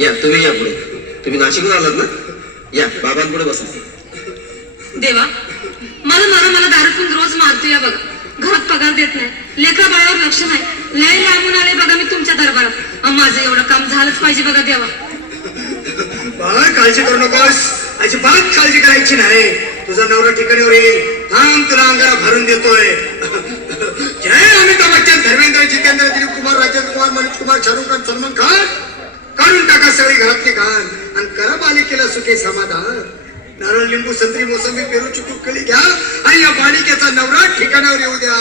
या तुम्ही या पुढे. तुम्ही नाशिकहून आलात ना? या बाबांपुढे बसा. देवा, मला दारू पिऊन रोज मारतो या बघा. घरात पगार देत नाही, लेकरा बाळावर लक्ष नाही. लय लांबून आले बघा मी तुमच्या दरबारात. माझं एवढं काम झालंच पाहिजे बघा देवा. बाळा काळजी करू नकोस, अजिबात काळजी करायची नाही. तुझा नवरा ठिकाणीवर येईल. थांब, तुला अंगारा भरून देतोय. जय अमिताभ बच्चन, धर्मेंद्र, जितेंद्र, दिलीप कुमार, राजेंद्र कुमार, मनोज कुमार, शाहरुख खान, सलमान खान. काढून टाका सगळी घरातली घाण आणि करा बालिकेला सुखी समाधान. नारळ, लिंबू, संत्री, मोसंबी, पेरू, चिकू, कळी घ्या आणि या बालिकेचा नवरा ठिकाणावर येऊ द्या.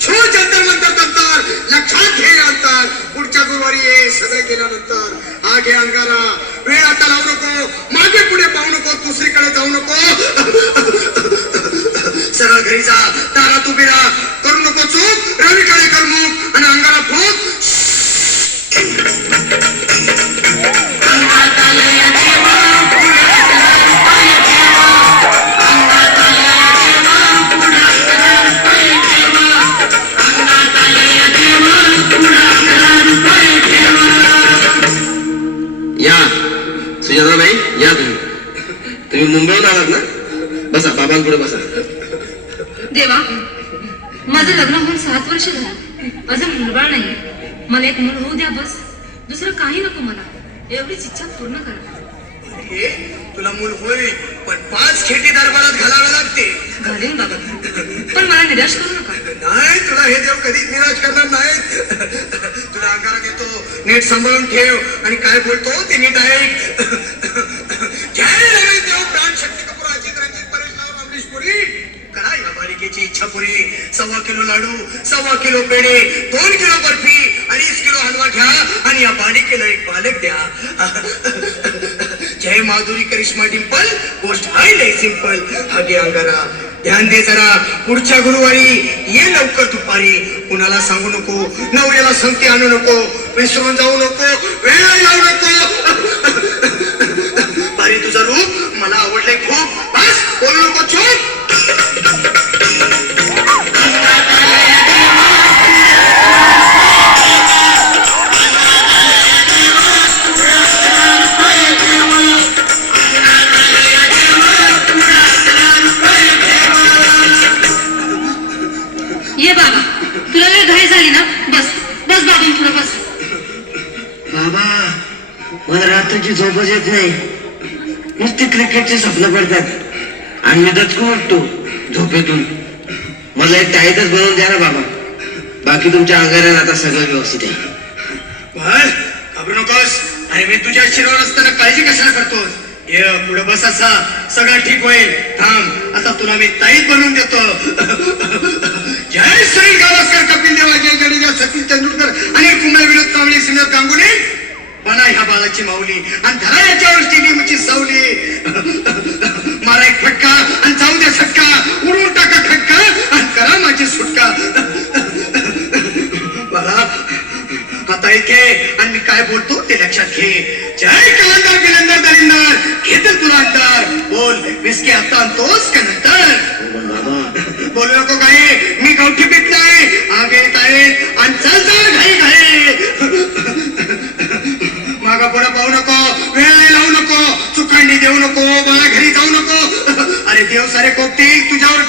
छो जंतर मंतर तंतर, लक्षात घे अंतर. पुढच्या गुरुवारी ये सगळे गेल्यानंतर. हा घे अंगारा, वेळ आता लावू नको, मागे पुढे पाहू नको, दुसरीकडे जाऊ नको. सरळ घरी जा, दारात उभी राहा, करू नको चूक, रवीकडे कर मुख आणि अंगारा फूक. या सुजाताबाई, या तुम्ही मुंबईहून आलात ना? बसा, बाबांपुढे बसा. देवा, माझं लग्न होऊन 7 वर्ष झालं. माझं मुलबाळ नाही. मला एक मूल होऊ द्या बस. दुसरं काही नको मला. एवढीच इच्छा पूर्ण करा. तुला मूल होईल, पण 5 खेटी दरबारात घालावे लागते. घालीन बाबा, पण मला निराश करू नका. नाही, तुला हे देव कधीच निराश करणार नाहीत. तुला अंगारा देतो, नीट सांभाळून ठेव आणि काय बोलतो ते नीट ऐक. जय रवी देव, प्राण शक्ती कपूर, अजित रंजित, परेश राव, अमरीश पुरी. करा या बालिकेची इच्छा पुरी. 1.25 किलो लाडू, 1.25 किलो पेढे, 2 किलो बर्फी, 2.5 किलो हलवा घ्या आणि या बालिकेला एक बालक द्या. जय माधुरी, करिश्मा, डिंपल, गोष्ट आहे लय सिंपल. हा घे अंगारा, ध्यान दे जरा. पुढच्या गुरुवारी ये लवकर दुपारी. कुणाला सांगू नको, नवऱ्याला संगती आणू नको, विसरून जाऊ नको, वेळ लावू नको. भारी तुझं रूप मला आवडलंय खूप. बस बोलू नको, चूप. ये बाबा, तुला लय घाई झाली ना? बस बस बाबांपुढे बस. बाबा, मला रात्रीची झोपच येत नाही. नुसते क्रिकेटचे स्वप्न पडतात आणि मी दचकून उठतो झोपेतून. मला एक टाईटच बनवून द्या ना बाबा. बाकी तुमच्या अंगाऱ्याला आता सगळं व्यवस्थित आहे. घाबरू नकोस. अरे मी तुझ्या शिरावर असताना काळजी कशाला करतोस? ये पुढे बस, असा सगळं ठीक होईल. थांब, आता तुला मी ताईत बनवून देतो. जय सुनील गावस्कर, कपिल देव, अजय जडेजा, सचिन तेंडुलकर, अनिल कुंबळे, विनोद कांबळे, सिमरन गांगुली. बना ह्या बाळाची माऊली आणि धरा याच्यावर स्टेडियमची सावली. मारा एक फटका आणि जाऊ दे सटका, उडून टाका खटका आणि करा माझी सुटका. बाळा, आता इथे आणि मी काय बोलतो ते लक्षात घे. जय कलंदर, बिलंदर, दलिंदर, घेतील तुला अंतर. बोल, विस्की आता आणतोस का नंतर? बोलू नको काही, मी गावठी पीत नाही. आगे काय आणि चल चल घाई घाई. मागा पुढे पाहू नको, वेळ लावू नको, चुकांनी देऊ नको, मला घरी जाऊ नको. अरे देव सारे कोपतील तुझ्यावर